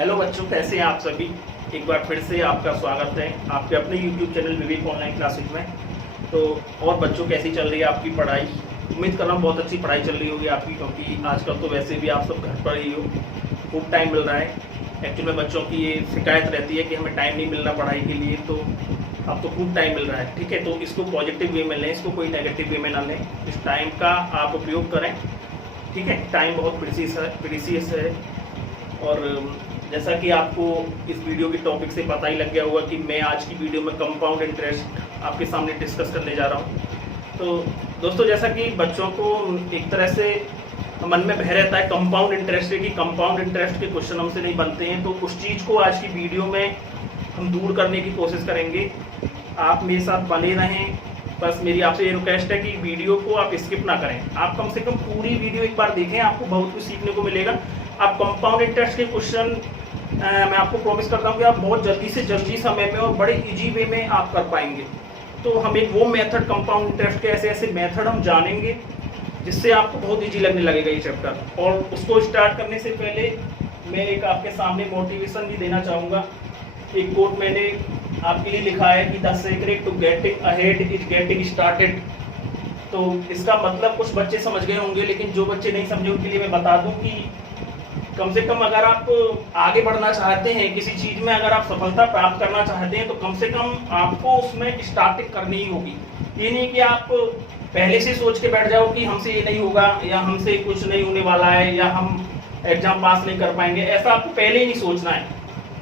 Hello बच्चों, कैसे हैं आप सभी। एक बार फिर से आपका स्वागत है आपके अपने YouTube चैनल विवेक ऑनलाइन क्लासेज में। तो और बच्चों, कैसी चल रही है आपकी पढ़ाई। उम्मीद कर रहा हूँ बहुत अच्छी पढ़ाई चल रही होगी आपकी, क्योंकि आजकल तो वैसे भी आप सब घर पर ही हो, खूब टाइम मिल रहा है। एक्चुअल में बच्चों की ये शिकायत रहती है कि हमें टाइम नहीं मिल रहा पढ़ाई के लिए, तो अब तो खूब टाइम मिल रहा है। ठीक है, तो इसको पॉजिटिव वे में लें, इसको कोई नेगेटिव वे में ना लें। इस टाइम का आप उपयोग करें। ठीक है, टाइम बहुत प्रीसियस है। और जैसा कि आपको इस वीडियो के टॉपिक से पता ही लग गया होगा कि मैं आज की वीडियो में कंपाउंड इंटरेस्ट आपके सामने डिस्कस करने जा रहा हूँ। तो दोस्तों, जैसा कि बच्चों को एक तरह से मन में भय रहता है कंपाउंड इंटरेस्ट की कंपाउंड इंटरेस्ट के क्वेश्चन हमसे नहीं बनते हैं, तो उस चीज़ को आज की वीडियो में हम दूर करने की कोशिश करेंगे। आप मेरे साथ बने रहें। बस मेरी आपसे ये रिक्वेस्ट है कि वीडियो को आप स्किप ना करें। आप कम से कम पूरी वीडियो एक बार देखें, आपको बहुत कुछ सीखने को मिलेगा। आप कंपाउंड इंटरेस्ट के क्वेश्चन मैं आपको प्रॉमिस करता हूँ कि आप बहुत जल्दी समय में और बड़े इजी वे में आप कर पाएंगे। तो हम एक वो मेथड कंपाउंड इंटरेस्ट के ऐसे मेथड हम जानेंगे जिससे आपको बहुत इजी लगने लगेगा ये चैप्टर। और उसको स्टार्ट करने से पहले मैं एक आपके सामने मोटिवेशन भी देना चाहूँगा। एक कोट मैंने आपके लिए लिखा है कि the secret to getting ahead is getting started. तो इसका मतलब कुछ बच्चे समझ गए होंगे, लेकिन जो बच्चे नहीं समझे उनके लिए मैं बता दूं कि कम से कम अगर आप आगे बढ़ना चाहते हैं किसी चीज़ में, अगर आप सफलता प्राप्त करना चाहते हैं, तो कम से कम आपको उसमें स्टार्टिंग करनी ही होगी। ये नहीं कि आप पहले से सोच के बैठ जाओ कि हमसे ये नहीं होगा, या हमसे कुछ नहीं होने वाला है, या हम एग्जाम पास नहीं कर पाएंगे। ऐसा आपको पहले ही नहीं सोचना है,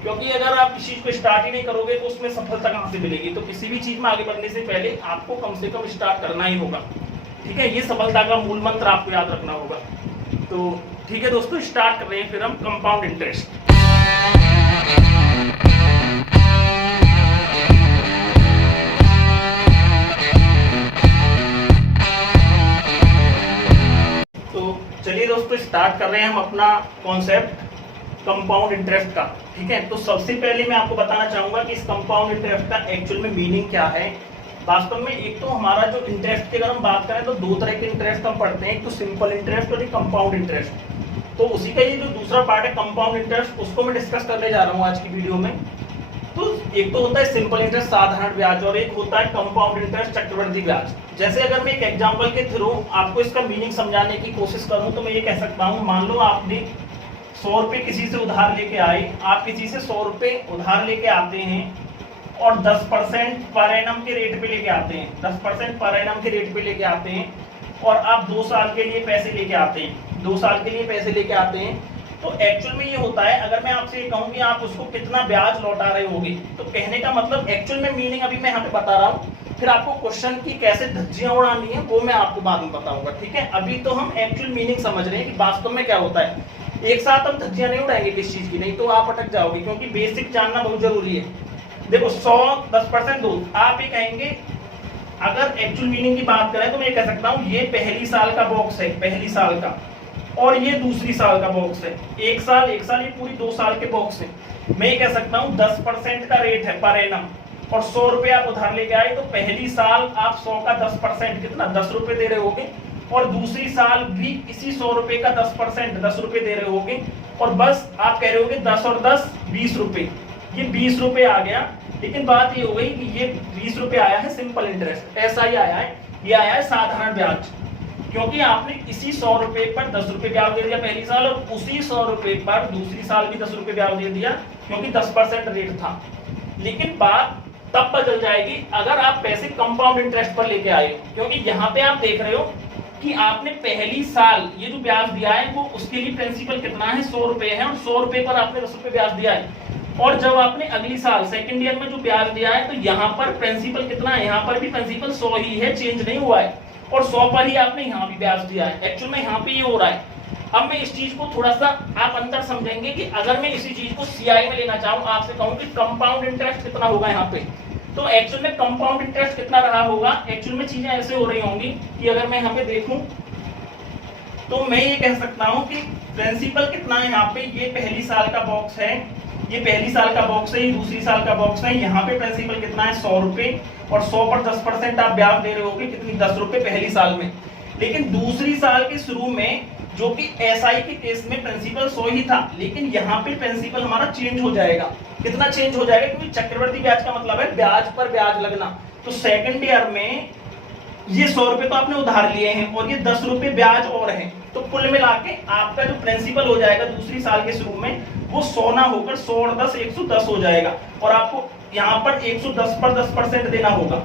क्योंकि अगर आप किसी चीज़ को स्टार्ट ही नहीं करोगे तो उसमें सफलता कहाँ से मिलेगी। तो किसी भी चीज़ में आगे बढ़ने से पहले आपको कम से कम स्टार्ट करना ही होगा। ठीक है, ये सफलता का मूल मंत्र आपको याद रखना होगा। तो ठीक है दोस्तों, स्टार्ट कर रहे हैं फिर हम कंपाउंड इंटरेस्ट। तो चलिए दोस्तों, स्टार्ट कर रहे हैं हम अपना कॉन्सेप्ट कंपाउंड इंटरेस्ट का। ठीक है, तो सबसे पहले मैं आपको बताना चाहूंगा कि इस कंपाउंड इंटरेस्ट का एक्चुअल में मीनिंग क्या है। वास्तव में एक तो हमारा जो इंटरेस्ट की अगर हम बात करें तो दो तरह के इंटरेस्ट हम पढ़ते हैं, एक तो सिंपल इंटरेस्ट और एक कंपाउंड इंटरेस्ट। तो उसी का ये जो दूसरा पार्ट है कंपाउंड इंटरेस्ट, उसको मैं डिस्कस करने जा रहा हूँ आज की वीडियो में। तो एक तो होता है सिंपल इंटरेस्ट साधारण ब्याज, और एक होता है कंपाउंड इंटरेस्ट चक्रवृद्धि ब्याज। जैसे अगर मैं एक एग्जाम्पल के थ्रू आपको इसका मीनिंग समझाने की कोशिश करूँ तो मैं ये कह सकता हूँ, मान लो आपने 100 रुपये किसी से उधार लेके आए, आप किसी से 100 रुपये उधार लेके आते हैं और 10% पर एनम के रेट पे लेके आते हैं, 10% पर एनम के रेट पे लेके आते हैं, और आप 2 साल के लिए पैसे लेके आते हैं, 2 साल के लिए पैसे लेके आते हैं। तो एक्चुअल में ये होता है, अगर मैं आपसे ये कहूँ कि आप उसको कितना ब्याज लौटा रहे होगे, तो कहने का मतलब एक्चुअल में मीनिंग अभी मैं यहाँ पे बता रहा हूँ, फिर आपको क्वेश्चन की कैसे धज्जियां उड़ानी है वो मैं आपको बाद में बताऊंगा। ठीक है, अभी तो हम एक्चुअल मीनिंग समझ रहे हैं कि वास्तव में क्या होता है। एक साथ हम धज्जियां नहीं उड़ाएंगे किस चीज की, नहीं तो आप अटक जाओगे, क्योंकि बेसिक जानना बहुत जरूरी है। देखो 100 10% दो, आप ये कहेंगे, अगर एक्चुअल मीनिंग की बात करें तो मैं ये कह सकता हूँ ये पहली साल का बॉक्स है, पहली साल का, और ये दूसरी साल का बॉक्स है। एक साल ये पूरी 2 साल के बॉक्स है। मैं ये कह सकता हूँ 10% का रेट है पर एनम, और 100 रुपये आप उधार लेके आए, तो पहली साल आप 100 का 10% कितना 10 रुपये दे रहे होगे, और दूसरी साल भी इसी 100 रुपये का 10% 10 रुपये दे रहे होगे, और बस आप कह रहे होगे 10 और 10 20 रुपये, ये 20 रुपये आ गया। लेकिन बात ये हो गई कि ये 20 रुपये आया है सिंपल इंटरेस्ट, ऐसा ही आया है, ये आया है साधारण ब्याज, क्योंकि आपने इसी 100 रुपये पर 10 रुपये ब्याज दे दिया पहली साल, और उसी 100 रुपये पर दूसरी साल भी 10 रुपये ब्याज दे दिया, क्योंकि 10% रेट था। लेकिन बात तब बदल जाएगी अगर आप पैसे कंपाउंड इंटरेस्ट पर लेके आए, क्योंकि यहाँ पे आप देख रहे हो कि आपने पहली साल ये जो ब्याज दिया है वो उसके लिए प्रिंसिपल कितना है 100 रुपये है, और 100 रुपये पर आपने 10 रुपये ब्याज दिया है। और जब आपने अगली साल सेकंड ईयर में जो ब्याज दिया है, तो यहाँ पर प्रिंसिपल कितना है, यहाँ पर भी प्रिंसिपल 100 ही है, चेंज नहीं हुआ है, और 100 पर ही आपने यहाँ भी ब्याज दिया है। एक्चुअल में यहाँ पे ये हो रहा है। अब मैं इस चीज को थोड़ा सा आप अंतर समझेंगे कि अगर मैं इसी चीज को सीआई में लेना चाहूँ, आपसे कहूँ कि कंपाउंड इंटरेस्ट कितना होगा यहाँ पे, तो एक्चुअल में कंपाउंड इंटरेस्ट कितना रहा होगा। एक्चुअल में चीजें ऐसे हो रही होंगी कि अगर मैं यहाँ पे देखूं तो मैं ये कह सकता हूँ कि प्रिंसिपल कितना है यहाँ पे, ये पहली साल का बॉक्स है, ये पहली साल का बॉक्स है, ये दूसरी साल का बॉक्स है। यहाँ पे प्रिंसिपल कितना है 100 रुपये, और 100 पर 10% आप ब्याज दे रहे होगे, कितनी 10 रुपये पहली साल में। लेकिन दूसरी साल के शुरू में जो कि एसआई के केस में प्रिंसिपल 100 ही था, लेकिन यहाँ पे प्रिंसिपल हमारा चेंज हो जाएगा। कितना चेंज हो जाएगा? क्योंकि चक्रवर्ती ब्याज का मतलब है ब्याज पर ब्याज लगना। तो सेकंड ईयर में ये 100 रुपए तो आपने उधार लिए हैं और ये 10 रुपए ब्याज और है, तो कुल मिला के आपका जो प्रिंसिपल हो जाएगा दूसरी साल के शुरू में वो 100 ना होकर 100 और 10 110 हो जाएगा। और आपको यहाँ पर 110 पर 10% देना होगा।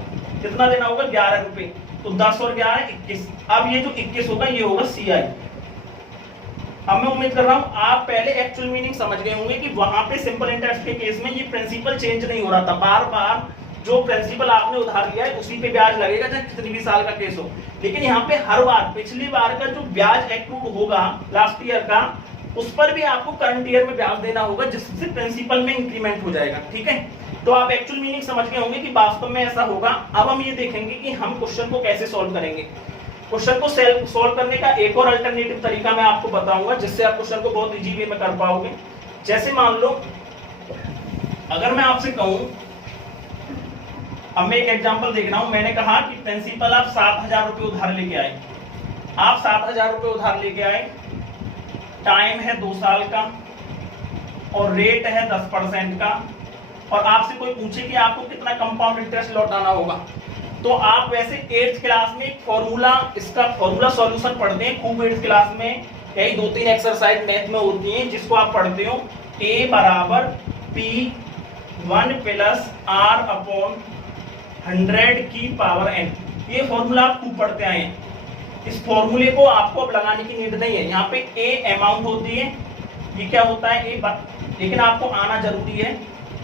कितना देना होगा? 11 रुपए। तो 10 और 11 21। अब ये जो 21 होगा ये होगा सीआई। अब मैं उम्मीद कर रहा हूं आप पहले एक्चुअल मीनिंग समझ गए होंगे कि वहां पे सिंपल इंटरेस्ट के केस में ये प्रिंसिपल चेंज नहीं हो रहा था, बार बार जो प्रिंसिपल आपने उधार लिया है उसी पे ब्याज लगेगा, चाहे कितनी भी साल का केस हो। लेकिन यहाँ पे हर बार पिछली बार का जो ब्याज एक्रूड होगा लास्ट ईयर का, उस पर भी आपको करंट ईयर में ब्याज देना होगा, जिससे प्रिंसिपल में इंक्रीमेंट हो जाएगा। ठीक है, तो आप एक्चुअल मीनिंग समझ गए होंगे कि वास्तव में ऐसा होगा। अब हम ये देखेंगे कि हम क्वेश्चन को कैसे सॉल्व करेंगे। क्वेश्चन को सॉल्व करने का एक और अल्टरनेटिव तरीका मैं आपको बताऊंगा, जिससे आप क्वेश्चन को बहुत इजी वे में कर पाओगे। जैसे मान लो अगर मैं आपसे कहूं, अब मैं एक एग्जांपल देख रहा हूं, मैंने कहा कि प्रिंसिपल आप 7000 रुपए उधार लेके आए। आप 7000 रुपए उधार लेके आए, टाइम है 2 साल का और रेट है 10% का, और आपसे कोई पूछे कि आपको कितना कंपाउंड इंटरेस्ट लौटाना होगा, तो आप वैसे 8th क्लास में फॉर्मूला, इसका फॉर्मूला सॉल्यूशन पढ़ते हैं खूब 8th क्लास में। यही 2-3 एक्सरसाइज मैथ में होती हैं जिसको आप पढ़ते हो। A बराबर P1 प्लस R/100 की पावर n। ये फॉर्मूला आप खूब पढ़ते आए हैं। इस फॉर्मूले को आपको अब लगाने की नीड नहीं है। यहाँ पे A अमाउंट होती है, ये क्या होता है A, लेकिन आपको आना जरूरी है,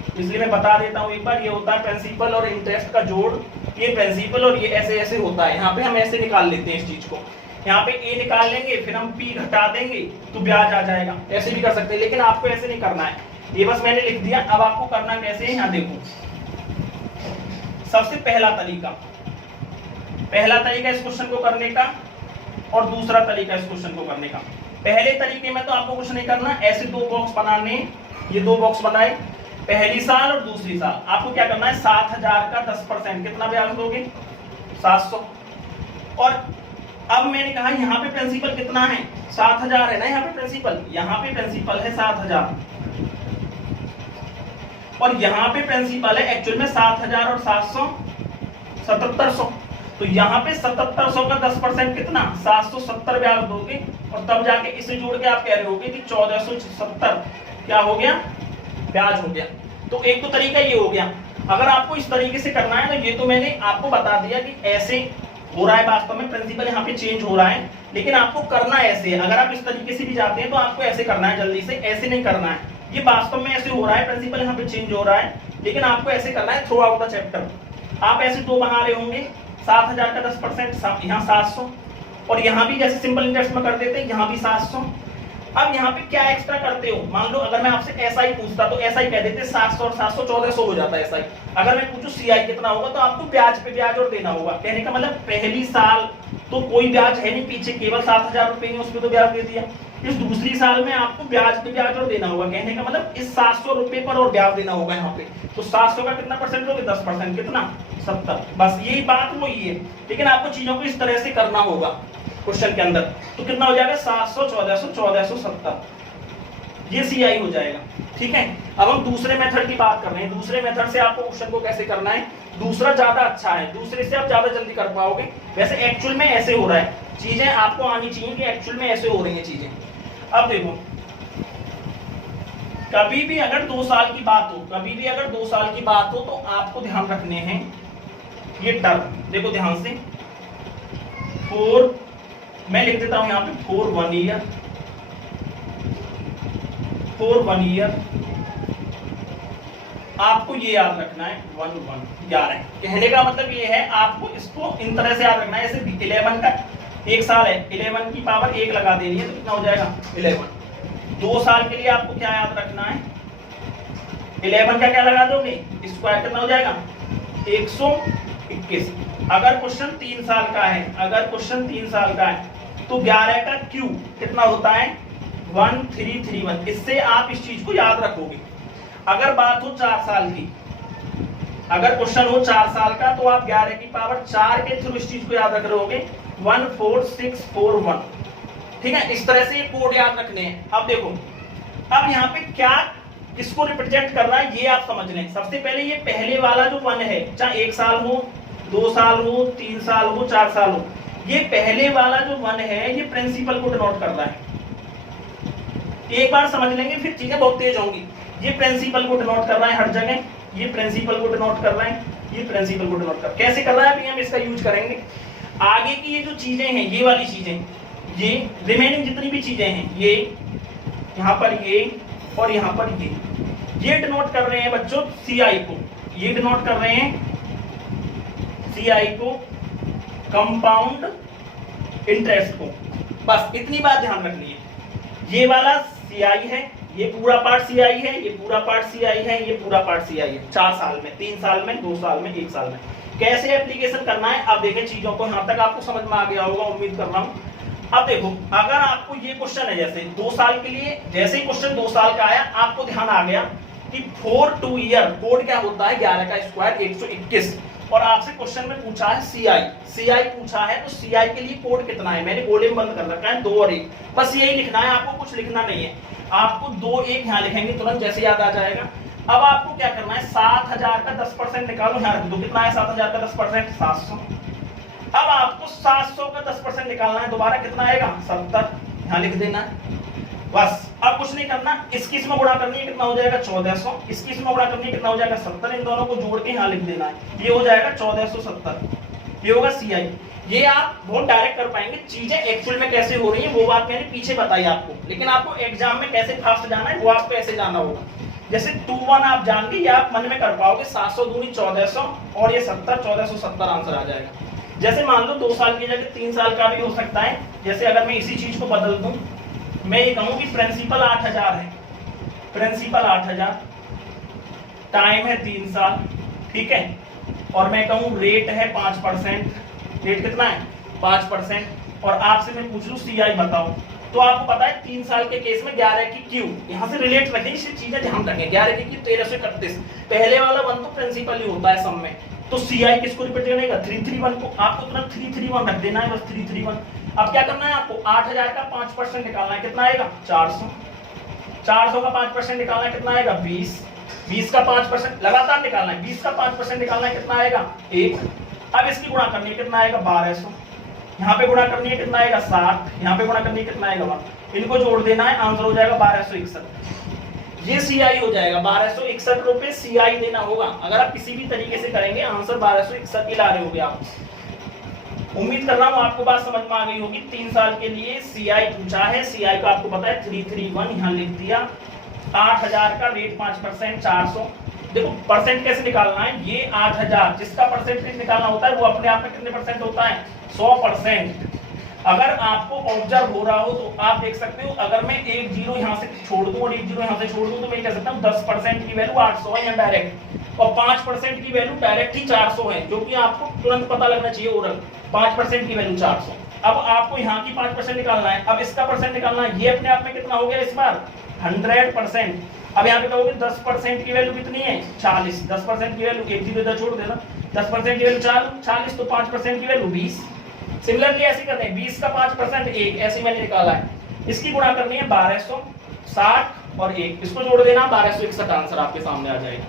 इसलिए मैं बता देता हूँ एक बार। ये होता है प्रिंसिपल और इंटरेस्ट का जोड़। ये प्रिंसिपल और ये ऐसे ऐसे होता है। यहाँ पे हम ऐसे निकाल लेते हैं इस चीज को। यहाँ पे A निकाल लेंगे, फिर हम P घटा देंगे तो ब्याज आ जाएगा। ऐसे भी कर सकते हैं, लेकिन आपको ऐसे नहीं करना है। ये बस मैंने लिख दिया। अब आपको करना कैसे है, यहाँ देखो। सबसे पहला तरीका इस क्वेश्चन को करने का, और दूसरा तरीका इस क्वेश्चन को करने का। पहले तरीके में तो आपको कुछ नहीं करना, ऐसे 2 बॉक्स बनाने। ये 2 बॉक्स बनाए, पहली साल और दूसरी साल। आपको क्या करना है, 7000 का 10%, कितना ब्याज दोगे? 700। और अब मैंने कहा यहाँ पे प्रिंसिपल कितना है? 7000 है ना। यहाँ पे प्रिंसिपल है 7000, और यहाँ पे प्रिंसिपल है एक्चुअल में 7000 और 700 7700। तो यहाँ पे 7700 का 10% कितना? 770 ब्याज दोगे, और तब जाके इसे जोड़ के आप कह रहे होगे कि 1470 क्या हो गया? ब्याज हो गया। तो एक तो तरीका ये हो गया। अगर आपको इस तरीके से करना है तो ये तो मैंने आपको बता दिया कि ऐसे हो रहा है, वास्तव में प्रिंसिपल यहाँ पे चेंज हो रहा है, लेकिन आपको करना ऐसे है। अगर आप इस तरीके से भी जाते हैं तो आपको ऐसे करना है जल्दी से, ऐसे नहीं करना है। ये वास्तव में ऐसे हो रहा है, प्रिंसिपल यहाँ पे चेंज हो रहा है, लेकिन आपको ऐसे करना है थ्रू आउट द चैप्टर। आप ऐसे 2 बना रहे होंगे, 7000 का 10%, यहाँ 700, और यहाँ भी जैसे सिंपल इंटरेस्ट में कर देते हैं, यहाँ भी 700। अब यहाँ पे क्या एक्स्ट्रा करते हो? मान लो अगर मैं आपसे एसआई पूछता तो एसआई कह देते 700 और 700 1400 हो जाता है एसआई। अगर मैं पूछूं सीआई कितना होगा, तो आपको ब्याज पे ब्याज और देना होगा। कहने का मतलब पहली साल तो कोई ब्याज है नहीं, पीछे केवल 7000 रुपए है, उसमें तो ब्याज दे दिया। इस दूसरी साल में आपको ब्याज पे ब्याज और देना होगा। कहने का मतलब इस 700 रुपए पर और ब्याज देना होगा यहाँ पे। तो 700 का कितना परसेंट दोगे? 10%, कितना? 70। बस यही बात वही है, लेकिन आपको चीजों को इस तरह से करना होगा क्वेश्चन के अंदर। तो कितना हो जाएगा? 700 1400 1470, ये सीआई हो जाएगा। ठीक है, अब हम दूसरे मेथड की बात कर रहे हैं। दूसरे मेथड से आपको क्वेश्चन को कैसे करना है, दूसरा ज्यादा अच्छा है, दूसरे से आप ज्यादा जल्दी कर पाओगे। वैसे एक्चुअल में ऐसे हो रहा है, चीजें आपको आनी चाहिए कि एक्चुअल में ऐसे हो रही हैं चीजें। अब देखो, कभी भी अगर 2 साल की बात हो, तो आपको ध्यान रखने हैं ये टर्म। देखो ध्यान से, 4 मैं लिख देता हूं यहाँ पे, 4 1 ईयर, 4 1 ईयर। आपको ये याद रखना है 1 1 11। कहने का मतलब ये है, आपको इसको इन तरह से याद रखना है। जैसे 11 का 1 साल है, 11 की पावर 1 लगा देनी है, तो कितना हो जाएगा? 11। 2 साल के लिए आपको क्या याद रखना है? 11 का क्या लगा दोगे? स्क्वायर कितना हो जाएगा? 121। अगर क्वेश्चन 3 साल का है, तो 11 का क्यूब कितना होता है? 1331। इससे आप इस चीज को याद रखोगे। अगर बात हो 4 साल की, अगर क्वेश्चन हो 4 साल का, तो आप 11 की पावर 4 के थ्रू इस चीज को याद रख रहे होगे, 14641। ठीक है, इस तरह से ये कोड याद रखने हैं। अब देखो, अब यहाँ पे क्या किसको रिप्रेजेंट कर रहा है ये आप समझ लें। सबसे पहले ये पहले वाला जो 1 है, चाहे 1 साल हो, 2 साल हो, 3 साल हो, 4 साल हो, ये पहले वाला जो 1 है ये प्रिंसिपल को डिनोट कर रहा है। एक बार समझ लेंगे फिर चीजें बहुत तेज होंगी। ये प्रिंसिपल को डिनोट कर रहा है हर जगह, ये प्रिंसिपल को डिनोट कर रहा है, ये प्रिंसिपल को डिनोट कर, कैसे कर रहा है अभी हम इसका यूज करेंगे। आगे की ये जो चीजें हैं, ये वाली चीजें, ये रिमेनिंग जितनी भी चीजें हैं, ये यहाँ पर ये और यहाँ पर ये डिनोट कर रहे हैं बच्चों सीआई को, ये डिनोट कर रहे हैं सीआई को, कंपाउंड इंटरेस्ट को। बस इतनी बात ध्यान रखनी है। ये वाला सीआई है, ये पूरा पार्ट सीआई है, ये पूरा पार्ट सीआई है, ये पूरा पार्ट सीआई है। 4 साल में, 3 साल में, 2 साल में, 1 साल में कैसे एप्लीकेशन करना है। अब देखें चीजों को, यहां तक आपको समझ में आ गया होगा उम्मीद कर रहा हूं। अब देखो, अगर आपको ये क्वेश्चन है जैसे 2 साल के लिए, जैसे ही क्वेश्चन 2 साल का आया आपको ध्यान आ गया कि 4 2 ईयर कोड क्या होता है 11 का स्क्वायर 121, और आपसे क्वेश्चन में पूछा है सीआई पूछा है, तो सीआई के लिए कोड कितना है, मैंने गोले में बंद कर रखा है 2 और 1, बस यही लिखना है, आपको कुछ लिखना नहीं है। आपको 2 1 यहाँ लिखेंगे तुरंत जैसे याद आ जाएगा। अब आपको क्या करना है, 7000 का 10% निकालो, यहाँ रख दो, कितना है 7000 का 10%, 700। अब आपको 700 का 10% निकालना है, दोबारा कितना आएगा 70, यहाँ लिख देना है बस। अब कुछ नहीं करना, इसकी इसमें गुणा करनी है, कितना हो जाएगा 1400, इसकी इसमें गुणा करनी है, कितना हो जाएगा 70, इन दोनों को जोड़ के यहाँ लिख देना है, ये हो जाएगा 1470, ये होगा सीआई। ये आप बहुत डायरेक्ट कर पाएंगे, चीजें एक्चुअल में कैसे हो रही है वो बात मैंने पीछे बताई आपको, लेकिन आपको एग्जाम में कैसे फास्ट जाना है वो आपको ऐसे जाना होगा। जैसे 2 1 आप जान गए, या आप मन में कर पाओगे, 700 दूनी 1400 और ये 70, 1470 आंसर आ जाएगा। जैसे मान लो 2 साल की जगह 3 साल का भी हो सकता है। जैसे अगर मैं इसी चीज को बदल दूं, मैं ये कहूं कि प्रिंसिपल 8000 है, प्रिंसिपल 8000, टाइम है 3 साल, ठीक है, और मैं कहूं रेट है 5%, रेट कितना है 5%, और आपसे मैं पूछ लूं सीआई बताओ, तो आपको पता है 3 साल के केस में 11 की क्यू, यहां से रिलेट रखें, इसी चीजें ध्यान रखें। 11 की क्यू 1331, पहले वाला 1 तो प्रिंसिपल ही होता है सब में, तो सीआई किसको रिप्रेजेंट करेगा 331 को, आपको तुरंत 331 रख देना है बस, 331। अब क्या करना है आपको, 8000 का 5% निकालना है, कितना आएगा 400, 400 का 5% निकालना है, कितना आएगा 20, 20 का 5% लगातार निकालना है, 20 का 5% निकालना है, कितना आएगा 1। अब इसकी गुणा करनी है, कितना आएगा 1200, यहाँ पे गुणा करनी है, कितना आएगा 7, यहाँ पे गुणा करनी है, कितना आएगा 1, इनको जोड़ देना है, आंसर हो जाएगा 1261। ये सीआई हो जाएगा, 1261 रुपए सीआई देना होगा। अगर आप किसी भी तरीके से करेंगे आंसर 1261 ही ला रहे होगे आप। उम्मीद कर रहा हूँ आपको बात समझ में आ गई होगी। 3 साल के लिए सीआई पूछा है, सीआई को आपको पता है 331, यहाँ लिख दिया। 8000 का रेट 5%, 400। देखो परसेंट कैसे निकालना है, ये 8000 जिसका परसेंटेज निकालना होता है वो अपने आप में कितने परसेंट होता है 100%। अगर आपको ऑब्जर्व हो रहा हो तो आप देख सकते हो, अगर मैं 1 0 यहाँ से छोड़ दूं और 1 0 यहाँ से छोड़ दूं तो मैं कह सकता हूँ 10% की वैल्यू 800 है यहाँ डायरेक्ट, और 5% की वैल्यू डायरेक्ट ही 400 है, जो कि आपको तुरंत पता लगना चाहिए ओरल। 5% की वैल्यू 400। अब आपको यहाँ की 5% निकालना है, अब इसका परसेंट निकालना है, ये अपने आप में कितना हो गया इस बार 100%। अब यहाँ पे कहोगे 10% की वैल्यू कितनी है 40, 10% की वैल्यू 1 0 इधर छोड़ देना, 10% की वैल्यू 40, तो 5% की वैल्यू 20। सिमिलरली ऐसे करते हैं, 20 का 5% 1, ऐसे मैंने निकाला है। इसकी गुणा करनी है 1260 और 1, इसको जोड़ देना 1261, आंसर आपके सामने आ जाएगा।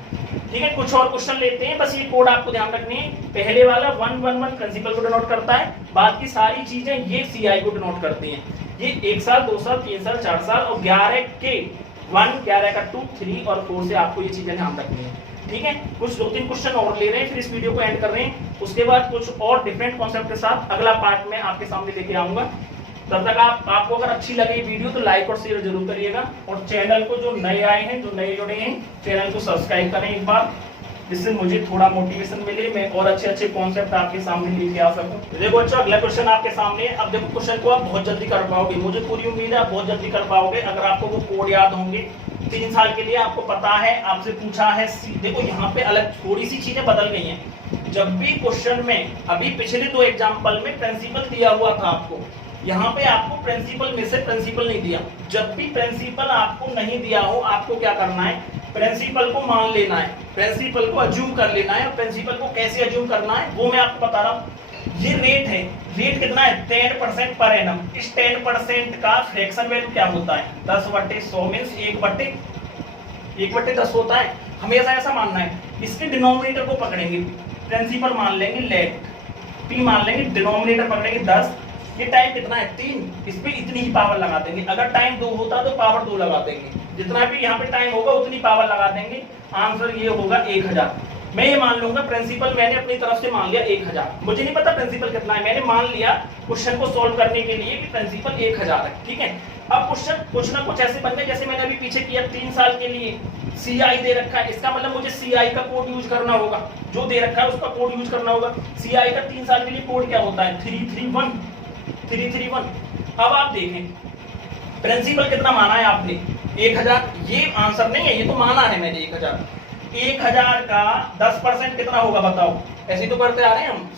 ठीक है, कुछ और क्वेश्चन लेते हैं, बस ये कोड आपको ध्यान रखनी है। पहले वाला 111 प्रिंसिपल को डिनोट करता है, बाकी सारी चीजें ये सीआई को डिनोट करती हैं। ये 1 साल 2 साल 3 साल 4 साल और 11 के 1, 11 का 2, 3 और 4 से आपको ये चीजें ध्यान रखनी है। ठीक है, कुछ 2-3 क्वेश्चन और ले रहे हैं, फिर इस वीडियो को एंड कर रहे हैं। उसके बाद कुछ और डिफरेंट कॉन्सेप्ट के साथ अगला पार्ट में आपके सामने लेके आऊंगा। तब तक आपको अगर अच्छी लगे वीडियो तो लाइक और शेयर जरूर करिएगा, और चैनल को जो नए आए हैं, जो नए जुड़े हैं, चैनल को सब्सक्राइब करें एक बार, जिससे मुझे थोड़ा मोटिवेशन मिले, मैं और अच्छे कॉन्सेप्ट आपके सामने लेके आ सकूं। देखो अच्छा, अगला क्वेश्चन आपके सामने है। अब देखो क्वेश्चन को आप बहुत जल्दी कर पाओगे, मुझे पूरी उम्मीद है आप बहुत जल्दी कर पाओगे अगर आपको वो कोड याद होंगे। 3 साल के लिए आपको पता है, आपसे पूछा है। देखो यहाँ पे अलग थोड़ी सी चीजें बदल गई हैं। जब भी क्वेश्चन में अभी पिछले 2 एग्जाम्पल में प्रिंसिपल दिया हुआ था आपको, यहाँ पे आपको प्रिंसिपल में से प्रिंसिपल नहीं दिया। जब भी प्रिंसिपल आपको नहीं दिया हो, आपको क्या करना है, प्रिंसिपल को मान लेना है, प्रिंसिपल को अज्यूम कर लेना है। और प्रिंसिपल को कैसे अज्यूम करना है वो मैं आपको बता रहा हूँ। ये रेट है, रेट कितना है 10% पर एनम। इस 10% का फ्रैक्शन वैल्यू क्या होता है 10/100 मींस 1/10 होता है। हमेशा ऐसा मानना है। इसके डिनोमिनेटर को पकड़ेंगे, प्रिंसिपल मान लेंगे लेट, पी मान लेंगे, डिनोमिनेटर पकड़ेंगे 10। ये टाइम कितना है 3, इस पे इतनी ही पावर लगा देंगे। अगर टाइम 2 होता तो पावर 2 लगा देंगे, जितना भी यहाँ पे टाइम होगा उतनी पावर लगा देंगे। आंसर ये होगा 1000। मैं ये मान लूंगा प्रिंसिपल मैंने अपनी तरफ से मान लिया 1000, मुझे नहीं पता प्रिंसिपल कितना है, मैंने मान लिया क्वेश्चन को सॉल्व करने के लिए कि प्रिंसिपल 1000 है। ठीक है, अब क्वेश्चन कुछ ना कुछ ऐसे बनने जैसे मैंने अभी पीछे किया 3 साल के लिए CI दे रखा है, इसका मतलब मुझे CI का कोड यूज करना होगा, जो दे रखा है उसका कोड यूज करना होगा। CI का 3 साल के लिए कोड क्या होता है 331। अब आप देखें प्रिंसिपल कितना माना है आपने 1000, ये आंसर नहीं है, ये तो माना है मैंने 1000। 1000 का 10% कितना होगा बताओ, ऐसे तो करते आ रहे हैं हम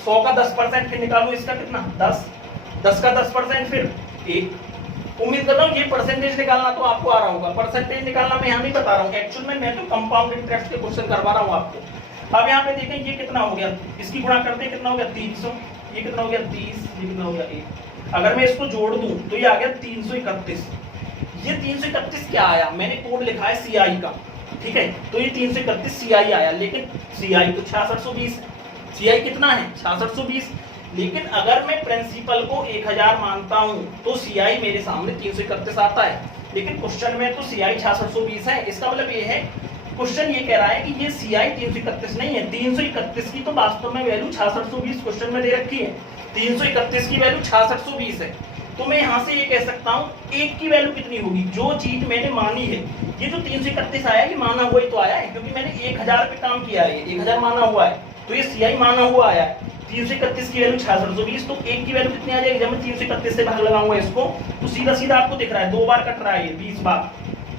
100 का 10% फिर निकालो इसका कितना 10 का 10% फिर 1। उम्मीद कर रहा हूँ ये परसेंटेज निकालना तो आपको आ रहा होगा, परसेंटेज निकालना मैं यहाँ नहीं बता रहा हूँ, एक्चुअल में मैं तो कंपाउंड इंटरेस्ट के क्वेश्चन करवा रहा हूँ आपको। अब यहाँ पे देखें ये कितना हो गया, इसकी गुणा करते हैं कितना हो गया 300, ये कितना हो गया 30, ये कितना हो गया 1। अगर मैं इसको जोड़ दूं तो ये आ गया 331। ये 331 क्या आया, मैंने कोड लिखा है CI का, ठीक है, तो ये 331 CI आया, लेकिन CI तो 6620 है, CI कितना है 6620। लेकिन अगर मैं प्रिंसिपल को 1000 मानता हूं तो CI मेरे सामने 331 आता है, लेकिन क्वेश्चन में तो CI 6620 है। इसका मतलब ये है क्वेश्चन ये कह रहा है कि ये CI 331 नहीं है, 331 की तो वास्तव में वैल्यू 6620 क्वेश्चन में दे रखी है, 331 की वैल्यू 6620 है। तो मैं यहाँ से ये कह सकता हूँ एक की वैल्यू कितनी होगी, जो चीज मैंने मानी है, ये जो 331 आया ये माना हुआ ही तो आया है, क्योंकि मैंने 1000 पे काम किया है, 1000 माना हुआ है, तो ये CI माना हुआ आया है। 331 की वैल्यू 6620, तो एक की वैल्यू कितनी आ जाएगी, जब मैं 331 से भाग लगाऊंगा इसको तो सीधा सीधा आपको दिख रहा है 2 बार कट रहा है, 20 बार,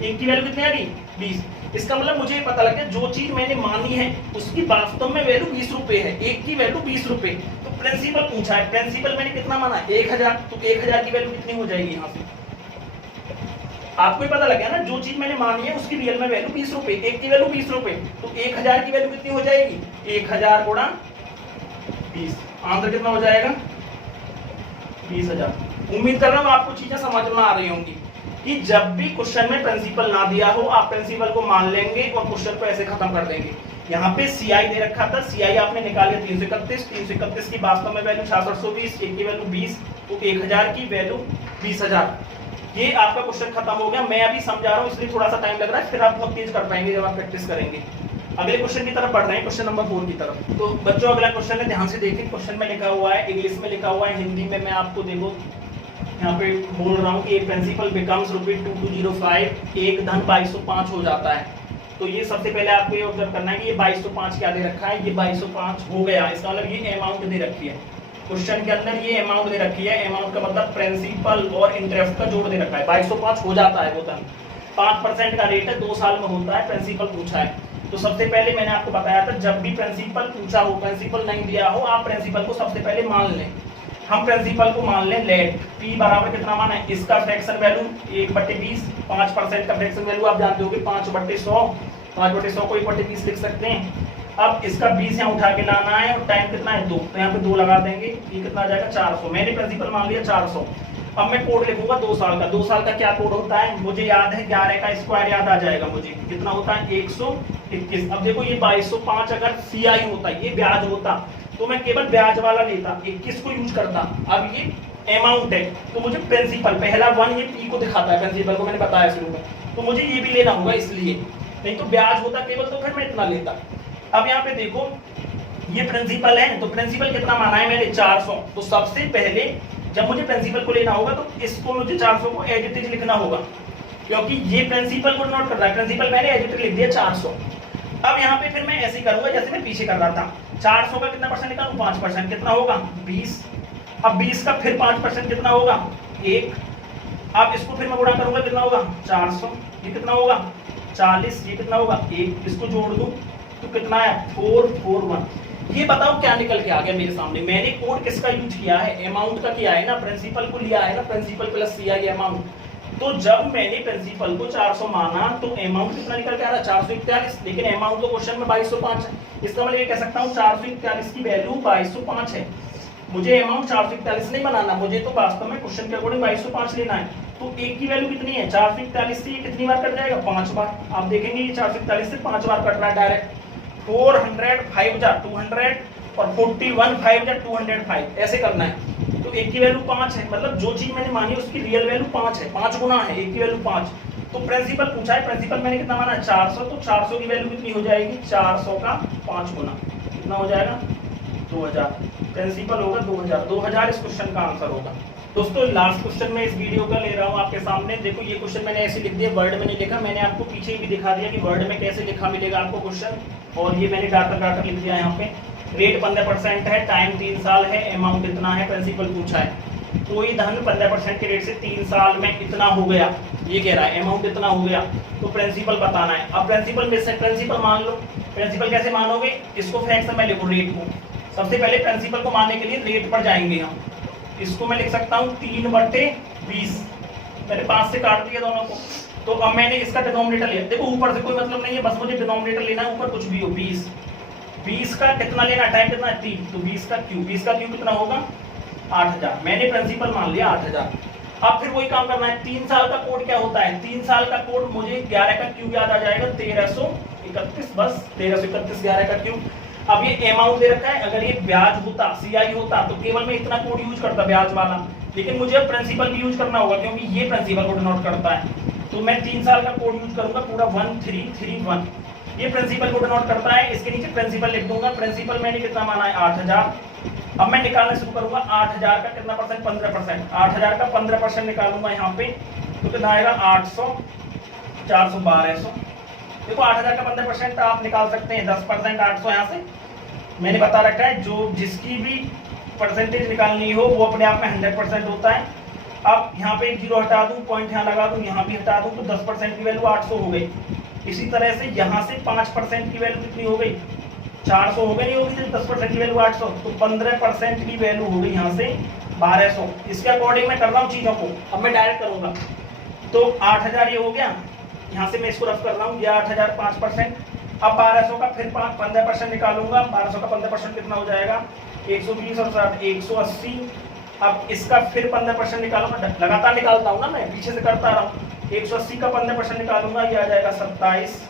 एक की वैल्यू कितनी आ गई 20। इसका मतलब मुझे ये पता लग गया जो चीज मैंने मानी है उसकी वास्तव में वैल्यू 20 रुपए है, एक की वैल्यू 20 रुपए। तो प्रिंसिपल पूछा है, प्रिंसिपल मैंने कितना माना 1000, तो 1000 की वैल्यू कितनी हो जाएगी यहाँ से, आपको ही पता लग गया ना, जो चीज मैंने मानी है उसकी रियल में वैल्यू 20 रुपए, एक की वैल्यू 20 रुपए, तो 1000 की वैल्यू कितनी हो जाएगी 1000 गुणा 20, आंसर कितना हो जाएगा 20000। उम्मीद कर रहा हूँ आपको चीजें समझ में आ रही होंगी कि जब भी क्वेश्चन में प्रिंसिपल ना दिया हो आप प्रिंसिपल को मान लेंगे और क्वेश्चन को ऐसे खत्म कर देंगे। यहाँ पे CI दे रखा था, CI आपने निकाल लिया 331 की वास्तव में वैल्यू 6620, एक की वैल्यू 20, तो 1000 की वैल्यू 20000। ये आपका क्वेश्चन खत्म हो गया। मैं अभी समझा रहा हूँ इसलिए थोड़ा सा टाइम लग रहा है, फिर आप बहुत तेज कर पाएंगे जब आप प्रैक्टिस करेंगे। अगले क्वेश्चन की तरफ बढ़ रहे हैं, क्वेश्चन नंबर 4 की तरफ। तो बच्चों अगला क्वेश्चन है, ध्यान से देखें, क्वेश्चन में लिखा हुआ है, इंग्लिश में लिखा हुआ है, हिंदी में मैं आपको देखो यहाँ पे बोल रहा हूँ कि एक प्रिंसिपल बिकम्स ₹2205, एक धन 2205 हो जाता है। तो ये सबसे पहले आपको ये ऑब्जर्व करना है कि ये 2205 क्या दे रखा है, ये 2205 हो गया, इसका मतलब ये अमाउंट दे रखी है क्वेश्चन के अंदर, ये अमाउंट दे रखी है, अमाउंट का मतलब प्रिंसिपल और इंटरेस्ट का जोड़ दे रखा है, 2205 हो जाता है वो धन, 5% का रेट है, 2 साल में होता है, प्रिंसिपल पूछा है। तो सबसे पहले मैंने आपको बताया था जब भी प्रिंसिपल पूछा हो, प्रिंसिपल नहीं दिया हो, आप प्रिंसिपल को सबसे पहले मान लें। हम प्रिंसिपल को मान लें लेट, P बराबर कितना माना है, इसका फ्रैक्शन वैल्यू 1/20, 5% का फ्रैक्शन वैल्यू आप जानते होंगे 5/100, 5/100 को 1/20 लिख सकते हैं। अब इसका 20 यहाँ उठा के लाना है और टाइम कितना है 2, तो यहाँ पे 2 लगा देंगे, ये कितना आ जाएगा 400, मैंने प्रिंसिपल मान लिया 400। अब मैं कोड लिखूंगा 2 साल का, 2 साल का क्या कोड होता है मुझे याद है, 11 का स्क्वायर याद आ जाएगा मुझे, कितना होता है 121। अब देखो ये 2205 अगर CI होता, ये ब्याज होता, तो मैं केवल ब्याज वाला लेता, 21 को यूज करता। अब ये अमाउंट है तो मुझे प्रिंसिपल पहला 1 ये P को दिखाता है, प्रिंसिपल को मैंने बताया शुरू में, तो मुझे ये भी लेना होगा इसलिए, नहीं तो ब्याज होता केवल तो फिर मैं इतना लेता। अब यहाँ पे देखो ये प्रिंसिपल है, तो प्रिंसिपल कितना माना है मैंने 400, तो सबसे पहले जब मुझे प्रिंसिपल को लेना होगा तो इसको मुझे 400 को एज इट इज लिखना होगा, क्योंकि ये प्रिंसिपल को नोट कर रहा है, प्रिंसिपल मैंने एज इट इज लिख दिया 400। अब यहाँ पे फिर मैं ऐसे ही करूंगा जैसे मैं पीछे कर रहा था, 400 का कितना परसेंट निकालूं 5%, कितना होगा 20। अब 20 का फिर 5% कितना होगा 1। अब इसको फिर मैं गुणा करूंगा कितना होगा 400, ये कितना होगा 40, ये कितना होगा 1, इसको जोड़ दूं तो कितना है 441। ये बताओ क्या निकल के आ गया मेरे सामने, मैंने कोड किसका यूज किया है, अमाउंट का किया है ना, प्रिंसिपल को लिया है ना, प्रिंसिपल प्लस CI अमाउंट, तो जब मैंने प्रिंसिपल को 400 माना तो अमाउंट कितना निकल के आ रहा है 441, लेकिन अमाउंट तो क्वेश्चन में 2205 है। इसका मतलब ये कह सकता हूँ 441 की वैल्यू 2205 है। मुझे अमाउंट 441 नहीं बनाना, मुझे तो वास्तव में क्वेश्चन के अकॉर्डिंग 2205 लेना है। तो एक की वैल्यू कितनी है 441 से, कितनी बार कट जाएगा 5 बार। आप देखेंगे ये 441 से 5 बार कट रहा है डायरेक्ट। 400 5200 और 41 5205 ऐसे करना है। तो एक की वैल्यू 5 है, मतलब जो चीज मैंने मानी उसकी रियल वैल्यू 5 है, 5 गुना है, एक की वैल्यू 5। तो प्रिंसिपल पूछा है, प्रिंसिपल मैंने कितना माना 400, तो 400 की वैल्यू कितनी हो जाएगी 400 का 5 गुना, कितना हो जाएगा 2000। प्रिंसिपल होगा 2000, 2000 इस क्वेश्चन का आंसर होगा। दोस्तों लास्ट क्वेश्चन मैं इस वीडियो का ले रहा हूँ आपके सामने। देखो ये क्वेश्चन मैंने ऐसे लिख दिया, वर्ड में नहीं लिखा, मैंने आपको पीछे भी दिखा दिया कि वर्ड में कैसे लिखा मिलेगा आपको क्वेश्चन। और ये मैंने डाटा लिख दिया यहाँ पे। रेट 15% है, टाइम 3 साल है, अमाउंट इतना है, प्रिंसिपल पूछा है। कोई धन 15% के रेट से 3 साल में इतना हो गया, ये कह रहा है अमाउंट इतना हो गया, तो प्रिंसिपल बताना है। अब प्रिंसिपल में से प्रिंसिपल मान लो। प्रिंसिपल कैसे मानोगे, इसको फ्रैक्शन में लिखो रेट को। सबसे पहले प्रिंसिपल को मानने के लिए रेट पर जाएंगे हम। इसको मैं लिख सकता हूँ 3/20, मैंने 5 से काट दिया दोनों को। तो अब मैंने इसका डिनोमिनेटर लिया। देखो ऊपर से कोई मतलब नहीं है, बस मुझे डिनोमिनेटर लेना है, ऊपर कुछ भी हो 20 का कितना लेना, टाइम कितना 3, तो 20 का क्यूब कितना होगा 8000। मैंने प्रिंसिपल मान लिया 8000। अब फिर वही काम करना है। 3 साल का कोड क्या होता है, 3 साल का कोड मुझे 11 का क्यूब याद आ जाएगा 1331, बस 1331 11 का क्यूब। अब ये अमाउंट दे रखा है, अगर ये ब्याज होता CI होता तो केवल मैं इतना कोड यूज करता ब्याज वाला, लेकिन मुझे अब प्रिंसिपल भी यूज करना होगा क्योंकि ये प्रिंसिपल को डिनोट करता है। तो मैं 3 साल का कोड यूज करूंगा पूरा 1331, ये प्रिंसिपल को डिनोट करता है। इसके नीचे प्रिंसिपल लिख दूंगा। प्रिंसिपल मैंने कितना माना है 8000। अब मैं निकालना शुरू करूंगा 8000 का कितना परसेंट 15%, 8000 का 15% निकालूंगा यहाँ पे, तो कितना आएगा 800 400 1200। देखो 8000 का 15% आप निकाल सकते हैं 10%, 800 यहाँ से मैंने बता रखा है। जो जिसकी भी परसेंटेज निकालनी हो वो अपने आप में 100% होता है। अब यहाँ पे एक 0 हटा दूं, पॉइंट यहाँ लगा दूं, यहाँ भी हटा दूं, तो 10% की वैल्यू 800 हो गई। इसी तरह से यहाँ से 5% की वैल्यू कितनी हो गई 400 हो गई, नहीं होगी 10% की वैल्यू 800, तो 15% की वैल्यू हो गई यहाँ से 1200। इसके अकॉर्डिंग मैं कर रहा हूँ चीजों को। अब मैं डायरेक्ट करूंगा तो 8000 ये हो गया, यहाँ से मैं इसको रफ कर रहा हूँ, ये 8000 5%। अब 1200 का फिर 15% निकालूंगा, 1200 का 15% कितना हो जाएगा 120 और 60 180। अब इसका फिर 15% निकालूंगा, लगातार निकालता हूँ ना मैं, पीछे से करता रहा हूँ। 180 का 15% निकालूंगा, ये आ जाएगा 27।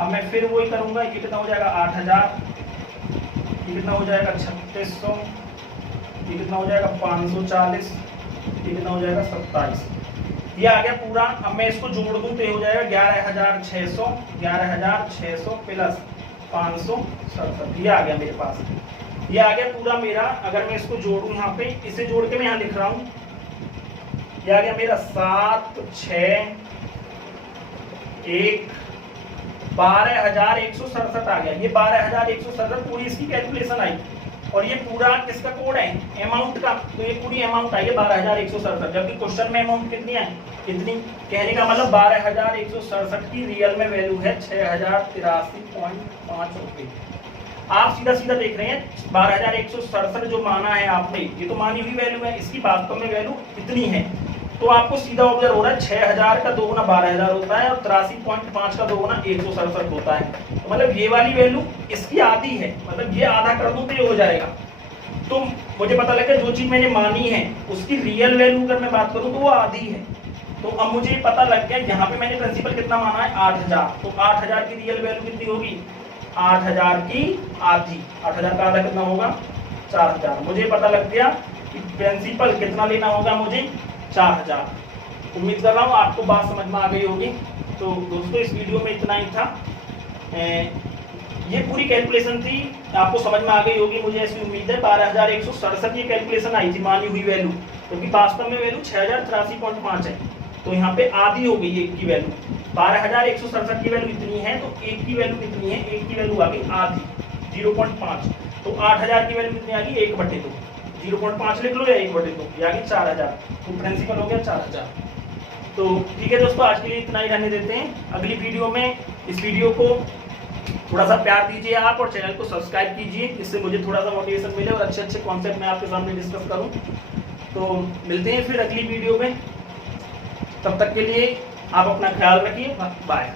अब मैं फिर वही करूंगा, ये कितना हो जाएगा 8000, ये कितना हो जाएगा 3600, ये कितना हो जाएगा 540, ये कितना हो जाएगा 27। ये आ गया पूरा। अब मैं इसको जोड़ दूं तो ये हो जाएगा 11600, 11600 प्लस 567, ये आ गया मेरे पास, ये आ गया पूरा मेरा। अगर मैं इसको जोड़ूं यहाँ पे, इसे जोड़ के मैं यहाँ लिख रहा हूँ, ये आ गया मेरा 7 6 1 12167 आ गया। ये 12167 पूरी इसकी कैलकुलेशन आई, और ये पूरा किसका कोड है अमाउंट का, तो ये पूरी अमाउंट आई है 12167। जबकि क्वेश्चन में अमाउंट कितनी है, कितनी, कहने का मतलब 12167 की रियल में वैल्यू है 6083.5 रुपये। आप सीधा सीधा देख रहे हैं 12167 जो माना है आपने, ये तो मानी हुई वैल्यू है, इसकी वास्तव में वैल्यू इतनी है। तो आपको सीधा ऑब्जर्व हो रहा है 6000 का 2 गुना 12000 होता है और 83.5 का 2 गुना 167 होता है। तो मतलब ये वाली वैल्यू इसकी आधी है, मतलब ये आधा कर दूं तो ये हो जाएगा। तो मुझे पता लगा जो चीज मैंने मानी है उसकी रियल वैल्यू अगर मैं बात करूं तो वो आधी है। तो अब मुझे पता लग गया यहाँ पे मैंने प्रिंसिपल कितना माना है 8000, तो 8000 की रियल वैल्यू कितनी होगी 8000 की आधी। 8000 का आधा कितना होगा 4000। मुझे पता लग गया कि प्रिंसिपल कितना लेना होगा मुझे 4000। उम्मीद कर रहा हूँ आपको बात समझ में आ गई होगी। तो दोस्तों इस वीडियो में इतना ही था। ये पूरी कैलकुलेशन थी, आपको समझ में आ गई होगी मुझे ऐसी उम्मीद है। 12167 की कैलकुलेशन आई थी मानी हुई वैल्यू, क्योंकि वास्तव में वैल्यू 6083.5 है, तो यहाँ पे आधी हो गई एक की वैल्यू। 12167 की वैल्यू इतनी है, तो एक की वैल्यू कितनी है, एक की वैल्यू आ गई आधी 0.5। तो 8000 की वैल्यू कितनी आ गई 1/2, 0.5 लिख लो या 1/2, ये आ गई 4000। तो प्रिंसिपल हो गया 4000। तो ठीक है दोस्तों, आज के लिए इतना ही रहने देते हैं। अगली वीडियो में इस वीडियो को थोड़ा सा प्यार दीजिए आप, और चैनल को सब्सक्राइब कीजिए, इससे मुझे थोड़ा सा मोटिवेशन मिले और अच्छे अच्छे कॉन्सेप्ट मैं आपके सामने डिस्कस करूं। तो मिलते हैं फिर अगली वीडियो में। तब तक के लिए आप अपना ख्याल रखिए, बाय।